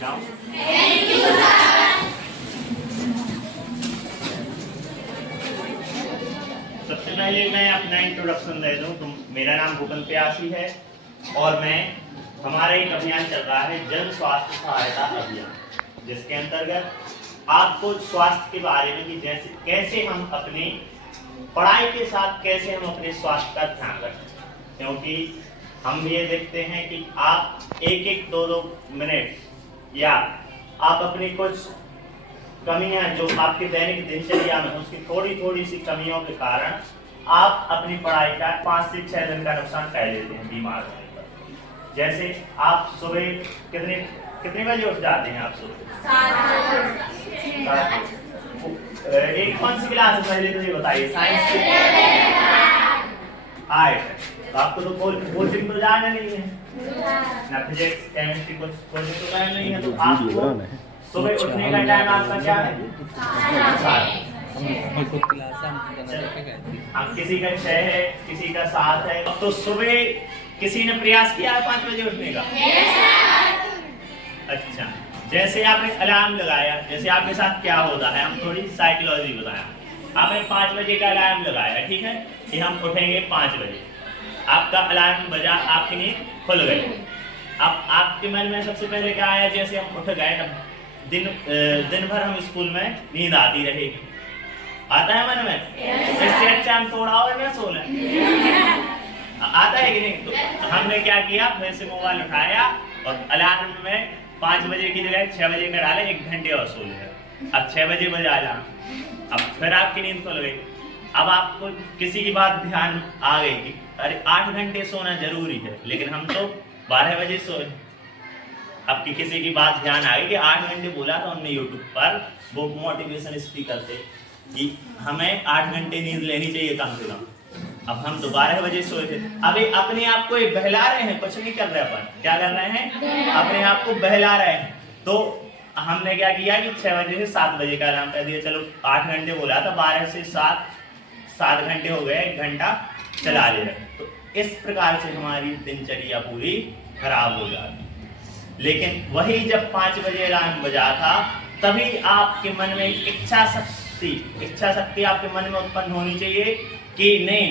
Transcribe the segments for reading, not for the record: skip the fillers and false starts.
down. सबसे पहले मैं अपना इंट्रोडक्शन दे दूं। तो मेरा नाम भूपेंद्र प्यासी है और हमारा एक अभियान चल रहा है जन स्वास्थ्य सहायता अभियान, जिसके अंतर्गत आपको स्वास्थ्य के बारे में कि जैसे कैसे हम अपनी पढ़ाई के साथ कैसे हम अपने स्वास्थ्य का ध्यान रखें, क्योंकि हम ये देखते हैं कि आप एक दो मिनट या आप अपनी कुछ कमियां जो आपके दैनिक दिनचर्या में उसकी थोड़ी सी कमियों के कारण आप अपनी पढ़ाई का 5 से 6 दिन का नुकसान कर लेते हैं बीमार होने पर। जैसे आप सुबह कितने बजे उठ जाते हैं? आप सुबह 7 एक कौन सी क्लास है पहले तो ये बताइए? साइंस की 8। तो आपको तो कोचिंग तो जाना नहीं है ना, फिजिक्स केमिस्ट्री कुछ कोचिंग तो जाना नहीं है, तो आपको सुबह उठने का टाइम आपका क्या है? अब किसी का 6 है, किसी का 7 है। तो सुबह किसी ने प्रयास किया है 5 बजे उठने का? अच्छा, जैसे आपने अलार्म लगाया, जैसे आपके साथ क्या होता है, हम थोड़ी साइकोलॉजी बताया। आपने 5 बजे का अलार्म लगाया, ठीक है कि हम उठेंगे 5 बजे। आपका अलार्म बजा, आपकी नींद खुल गई। अब आपके मन में सबसे पहले क्या आया? जैसे हम उठ गए ना, दिन भर हम स्कूल में नींद आती रहेगी, आता है मन में? इससे अच्छा हम थोड़ा और ना सो लें। आता है कि नहीं? तो हमने क्या किया, फिर से मोबाइल उठाया और अलार्म में 5 बजे की जगह 6 बजे का डाले, 1 घंटे और सो लिया। अब 6 बजे बजा जाना, अब फिर आपकी नींद खुल गई। अब आपको किसी की बात ध्यान आ गई कि अरे 8 घंटे सोना जरूरी है, लेकिन हम तो 12 बजे सोए। अब की किसी की बात ध्यान आ गई कि 8 घंटे बोला था हमने यूट्यूब पर, वो मोटिवेशन स्पीकर थे कि हमें 8 घंटे नींद लेनी चाहिए कम से कम। अब हम तो 12 बजे सोए थे। अभी अपने आप को बहला रहे हैं, कुछ नहीं कर रहे अपन। क्या कर रहे हैं? अपने आप को बहला रहे हैं। तो हमने क्या किया कि 6 बजे से 7 बजे का अलार्म कर दिया। चलो 8 घंटे बोला था, 12 से 7 घंटे हो गए, 1 घंटा चला ले रहे। तो इस प्रकार से हमारी दिनचर्या पूरी खराब हो जाती। लेकिन वही जब 5 बजे अलार्म बजा था, तभी आपके मन में इच्छा शक्ति आपके मन में उत्पन्न होनी चाहिए कि नहीं,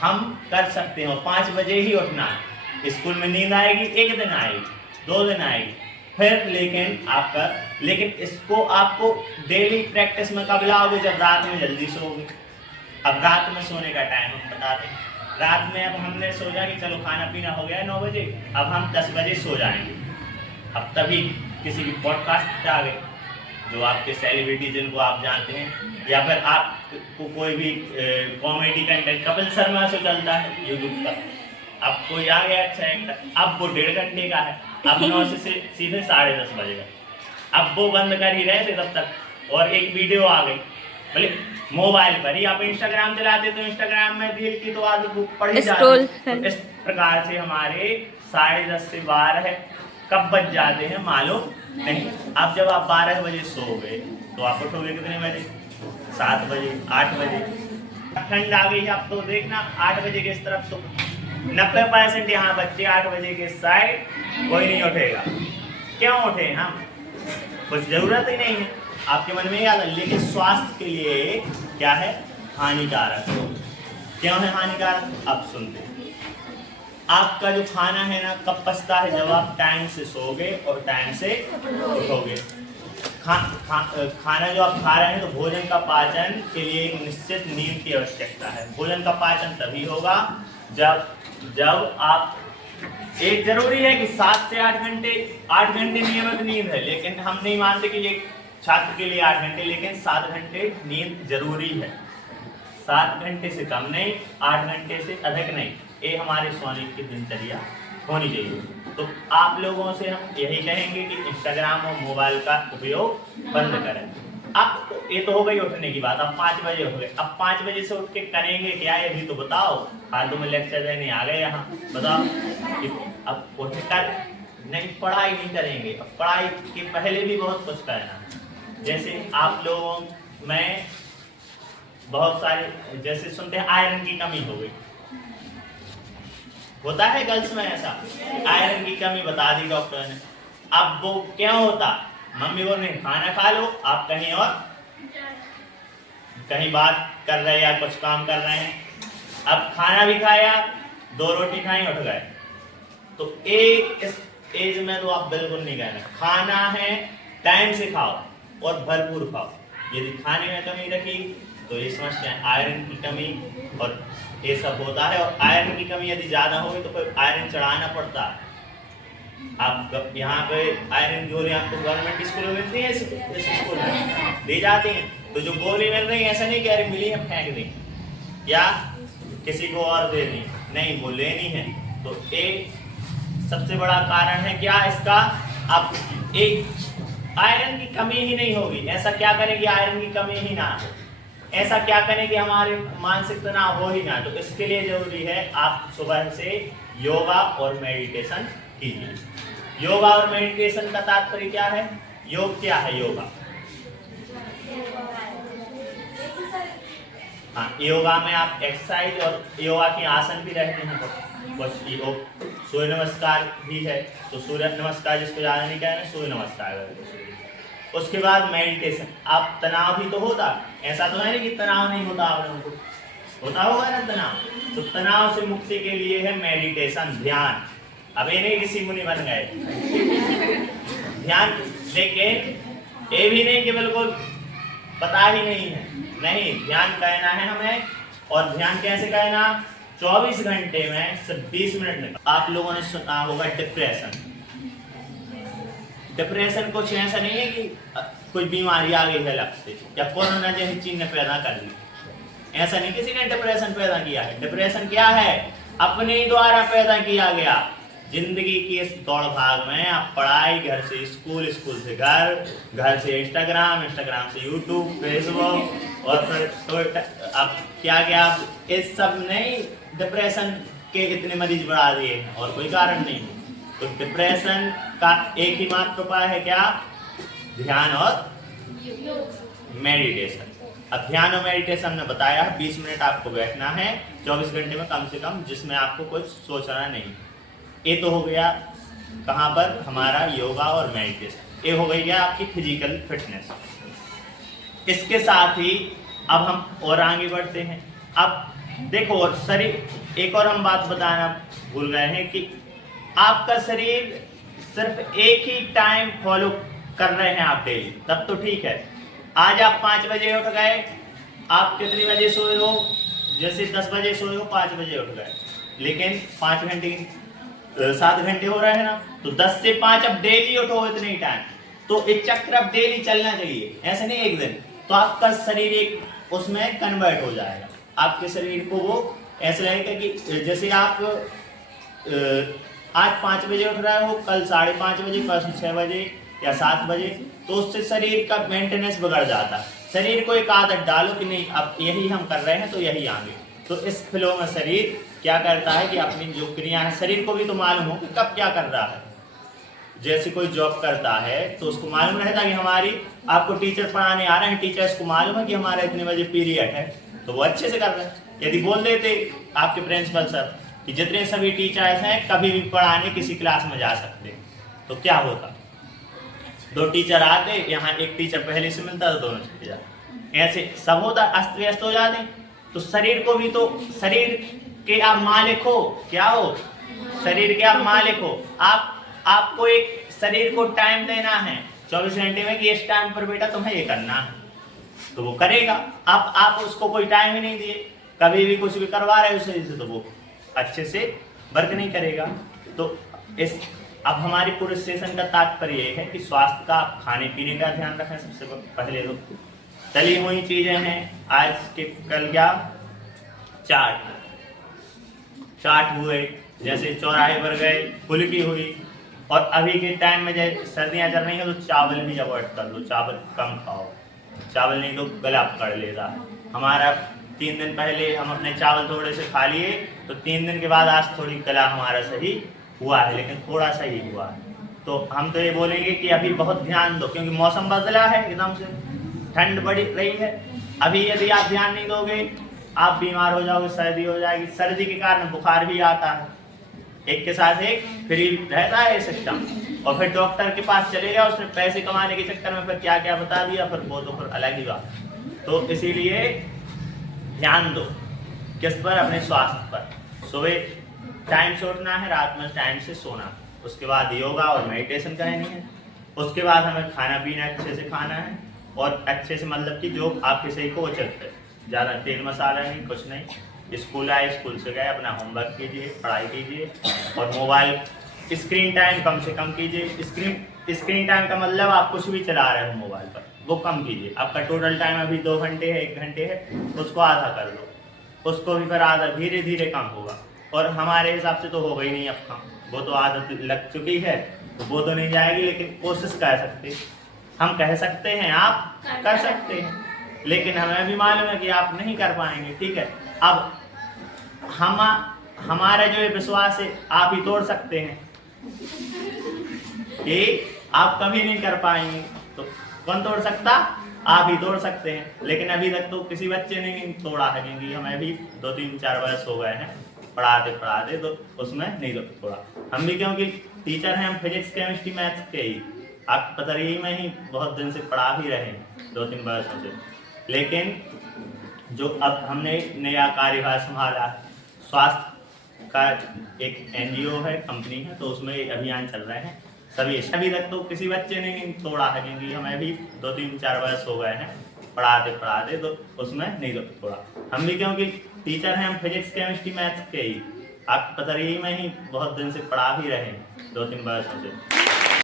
हम कर सकते हैं, 5 बजे ही उठना है। स्कूल में नींद आएगी, 1 दिन आएगी, 2 दिन आएगी, फिर लेकिन इसको आपको डेली प्रैक्टिस में कब लाओगे? जब रात में जल्दी सोओगे। अब रात में सोने का टाइम हम बताते हैं। रात में अब हमने सोचा कि चलो खाना पीना हो गया 9 बजे, अब हम 10 बजे सो जाएंगे। अब तभी किसी की पॉडकास्ट आ गई, जो आपके सेलिब्रिटी जिनको आप जानते हैं, या फिर आपको कोई भी कॉमेडी कंटेंट कपिल शर्मा से चलता है यूट्यूब पर, अब कोई आ गया अच्छा एक्टर, अब वो 1.5 घंटे का है, अब 9 से सीधे 10:30 बजेगा। अब वो बंद कर ही रहे थे तब तक, और एक वीडियो आ गई, बोले मोबाइल पर ही आप इंस्टाग्राम चलाते तो इंस्टाग्राम में रील की तो आदत पड़ ही जाती है। तो इस प्रकार से हमारे 10:30 से 12 कब बज जाते हैं मालूम नहीं। अब जब आप 12 बजे सोओगे तो आप उठोगे कितने बजे? 7 बजे, 8 बजे। ठंड आ गई, अब तो देखना 8 बजे के इस तरफ तो 90% यहाँ बच्चे 8 बजे के साइड कोई नहीं उठेगा। क्यों उठे हम? कुछ जरूरत ही नहीं है, आपके मन में याद है। लेकिन स्वास्थ्य के लिए क्या है? हानिकारक। क्यों है हानिकारक? अब सुनते हैं। आपका जो खाना है ना, कब पचता है? जब आप टाइम से सोओगे और टाइम से उठोगे। खाना जो आप खा रहे हैं, तो भोजन का पाचन के लिए एक निश्चित नींद की आवश्यकता है। भोजन का पाचन तभी होगा जब आप, एक जरूरी है कि 7 से 8 घंटे नियमित नींद है, लेकिन हम नहीं मानते कि ये छात्र के लिए 8 घंटे, लेकिन 7 घंटे नींद जरूरी है। 7 घंटे से कम नहीं, 8 घंटे से अधिक नहीं, ये हमारे सोने की दिनचर्या होनी चाहिए। तो आप लोगों से हम यही कहेंगे कि इंस्टाग्राम और मोबाइल का उपयोग बंद करें। अब ये तो हो गई उठने की बात। अब 5 बजे हो गए, अब 5 बजे से उठ के करेंगे क्या? ये भी तो बताओ। फालतू में लेक्चर देने आ गए यहाँ, बताओ। अब उठकर नहीं, पढ़ाई नहीं करेंगे। अब पढ़ाई के पहले भी बहुत कुछ करना, जैसे आप लोगों में बहुत सारे जैसे सुनते हैं आयरन की कमी हो गई, होता है गर्ल्स में ऐसा, आयरन की कमी बता दी डॉक्टर ने, अब वो क्या होता, मम्मी बोल रही खाना खा लो, आप कहीं और कहीं बात कर रहे हैं या कुछ काम कर रहे हैं। अब खाना भी खाया, 2 रोटी खाई, उठ गए। तो इस एज में तो आप बिल्कुल नहीं कहना, खाना है टाइम से खाओ और भरपूर खाओ। यदि खाने में कमी रखी तो ये समस्या आयरन की कमी और ये सब होता है। और आयरन की कमी यदि ज़्यादा होगी तो फिर आयरन चढ़ाना पड़ता है। आप यहाँ पे आयरन की गोली आपको गवर्नमेंट स्कूल में मिलती है, इस स्कूल में दी जाती हैं। तो जो गोली मिल रही है ऐसा नहीं कि अरे मिली है फेंक दी या किसी को और दे दी, नहीं, वो लेनी है। तो एक सबसे बड़ा कारण है क्या इसका, आप एक आयरन की कमी ही नहीं होगी। ऐसा क्या करें कि आयरन की कमी ही ना हो, ऐसा क्या करें कि हमारे मानसिक तनाव हो ही ना। तो इसके लिए जरूरी है आप सुबह से योगा और मेडिटेशन कीजिए। योगा और मेडिटेशन का तात्पर्य क्या है, योग क्या है, योगा, हाँ, योगा में आप एक्सरसाइज और योगा के आसन भी रहते हैं, कुछ योग, सूर्य नमस्कार भी है। तो सूर्य नमस्कार जिसको ज़्यादा नहीं कहना, सूर्य नमस्कार। उसके बाद मेडिटेशन। आप तनाव भी तो होता, ऐसा तो है नहीं कि तनाव नहीं होता, आप लोगों को होता होगा ना तनाव। तो तनाव से मुक्ति के लिए है मेडिटेशन, ध्यान। अब ये नहीं ऋषि मुनि बन गए ध्यान, लेकिन ये भी नहीं कि बिल्कुल पता ही नहीं है, नहीं, ध्यान कहना है हमें। और ध्यान कैसे कहना, 24 घंटे में सिर्फ 20 मिनट में। आप लोगों ने सुना होगा डिप्रेशन। डिप्रेशन कुछ ऐसा नहीं है कि कोई बीमारी आ गई है अलग से या कोरोना जैसी चीज ने पैदा कर दी, ऐसा नहीं, किसी ने डिप्रेशन पैदा किया है। डिप्रेशन क्या है, अपने द्वारा पैदा किया गया। जिंदगी की इस दौड़ भाग में आप पढ़ाई, घर से स्कूल, स्कूल से घर, घर से इंस्टाग्राम, इंस्टाग्राम से यूट्यूब, फेसबुक और फिर अब क्या क्या, इस सब ने डिप्रेशन के इतने मरीज बढ़ा दिए और कोई कारण नहीं। तो डिप्रेशन का एक ही मात्र उपाय है क्या, ध्यान और मेडिटेशन। अब ध्यान और मेडिटेशन ने बताया 20 मिनट आपको बैठना है 24 घंटे में कम से कम, जिसमें आपको कुछ सोचना नहीं। ये तो हो गया कहाँ पर, हमारा योगा और मेडिटेशन। ये हो गई क्या आपकी फिजिकल फिटनेस। इसके साथ ही अब हम और आगे बढ़ते हैं। अब देखो शरीर, एक और हम बात बताना भूल गए हैं कि आपका शरीर सिर्फ एक ही टाइम फॉलो कर रहे हैं आप डेली, तब तो ठीक है। आज आप 5 बजे उठ गए, आप कितनी बजे सोए हो, जैसे 10 बजे सोए हो, 5 बजे उठ गए, लेकिन 5 घंटे 7 घंटे हो रहे हैं ना, तो 10 से 5 अब डेली उठो इतने ही टाइम। तो एक चक्र अब डेली चलना चाहिए, ऐसे नहीं एक दिन। तो आपका शरीर एक उसमें कन्वर्ट हो जाएगा। आपके शरीर को वो ऐसे लगेगा कि जैसे आप आज 5 बजे उठ रहे हो, कल 5:30 बजे, परसों 6 बजे या 7 बजे, तो उससे शरीर का मेंटेनेंस बिगड़ जाता है। शरीर को एक आदत डालो कि नहीं अब यही हम कर रहे हैं तो यही आगे। तो इस फ्लो में शरीर क्या करता है कि अपनी जो क्रिया है, शरीर को भी तो मालूम हो कि कब क्या कर रहा है। जैसे कोई जॉब करता है तो उसको मालूम रहता है कि हमारी, आपको टीचर पढ़ाने आ रहे हैं, टीचर्स को मालूम है कि हमारा इतने बजे पीरियड है, तो वो अच्छे से कर रहे हैं। यदि बोल देते आपके प्रिंसिपल सर कि जितने सभी टीचर्स हैं कभी भी पढ़ाने किसी क्लास में जा सकते, तो क्या होता, 2 टीचर आते, यहाँ एक टीचर पहले से मिलता था, दोनों चले जाते, ऐसे सब होता, अस्त व्यस्त हो जाते। तो शरीर को भी तो, शरीर के आप मालिक हो, क्या हो, शरीर के आप मालिक हो। आपको एक शरीर को टाइम देना है 24 घंटे में कि इस टाइम पर बेटा तुम्हें ये करना है, तो वो करेगा। आप उसको कोई टाइम ही नहीं दिए, कभी भी कुछ भी करवा रहे उसे, तो वो अच्छे से वर्क नहीं करेगा। तो इस अब हमारी पूरे सेशन का तात्पर्य ये है कि स्वास्थ्य का, खाने पीने का ध्यान रखें। सबसे पहले तो तली हुई चीजें हैं, आज के कल क्या चाट हुए, जैसे चौराहे पर गए फुल्की हुई, और अभी के टाइम में जैसे सर्दियाँ चल रही हैं तो चावल भी अवॉइड कर लो, चावल कम खाओ, चावल नहीं तो गला पकड़ लेगा। हमारा 3 दिन पहले हम अपने चावल थोड़े से खा लिए, तो 3 दिन के बाद आज थोड़ी गला हमारा सही हुआ है, लेकिन थोड़ा सा ही हुआ है। तो हम तो ये बोलेंगे कि अभी बहुत ध्यान दो, क्योंकि मौसम बदला है, एकदम से ठंड बढ़ रही है। अभी यदि आप ध्यान नहीं दोगे आप बीमार हो जाओगे, सर्दी हो जाएगी, सर्दी के कारण बुखार भी आता है, एक के साथ एक फ्री रहता है सिस्टम। और फिर डॉक्टर के पास चले जाओ, उसने पैसे कमाने के चक्कर में फिर क्या क्या बता दिया, फिर वो तो फिर अलग ही बात। तो इसीलिए ध्यान दो किस पर, अपने स्वास्थ्य पर। सुबह टाइम से उठना है, रात में टाइम से सोना, उसके बाद योगा और मेडिटेशन करनी है, उसके बाद हमें खाना पीना अच्छे से खाना है, और अच्छे से मतलब कि जो आपके सही को उचित है, ज़्यादा तेल मसाला नहीं, कुछ नहीं। स्कूल आए, स्कूल से गए, अपना होमवर्क कीजिए, पढ़ाई कीजिए, और मोबाइल स्क्रीन टाइम कम से कम कीजिए। स्क्रीन टाइम का मतलब आप कुछ भी चला रहे हो मोबाइल पर, वो कम कीजिए। आपका टोटल टाइम अभी 2 घंटे है, 1 घंटे है, उसको आधा कर लो, उसको भी फिर आधा धीरे धीरे कम होगा। और हमारे हिसाब से तो होगा ही नहीं अब कम, वो तो आदत लग चुकी है, तो वो तो नहीं जाएगी, लेकिन कोशिश कर सकते, हम कह सकते हैं, आप कर सकते हैं, लेकिन हमें भी मालूम है कि आप नहीं कर पाएंगे। ठीक है, अब हमारा जो ये विश्वास है आप ही तोड़ सकते हैं कि आप कभी नहीं कर पाएंगे, तो कौन तोड़ सकता, आप ही तोड़ सकते हैं। लेकिन अभी तक तो किसी बच्चे ने नहीं तोड़ा है, क्योंकि हमें भी 2-3-4 वर्ष हो गए हैं पढ़ाते, तो उसमें नहीं तोड़ा। हम भी क्योंकि टीचर हैं, हम फिजिक्स केमिस्ट्री मैथ्स के ही, आप पता रही में ही बहुत दिन से पढ़ा भी रहे हैं 2-3 वर्षों से। लेकिन जो अब हमने नया कार्यभार संभाला, स्वास्थ्य का एक NGO है, कंपनी है, तो उसमें अभियान चल रहे हैं सभी। अभी तक तो किसी बच्चे ने नहीं तोड़ा है, क्योंकि हमें भी 2-3-4 वर्ष हो गए हैं पढ़ाते, तो उसमें नहीं तोड़ा। हम भी क्योंकि टीचर हैं, हम फिजिक्स केमिस्ट्री मैथ्स के ही, आप पता रही में ही बहुत दिन से पढ़ा भी रहे हैं 2-3 वर्षों से।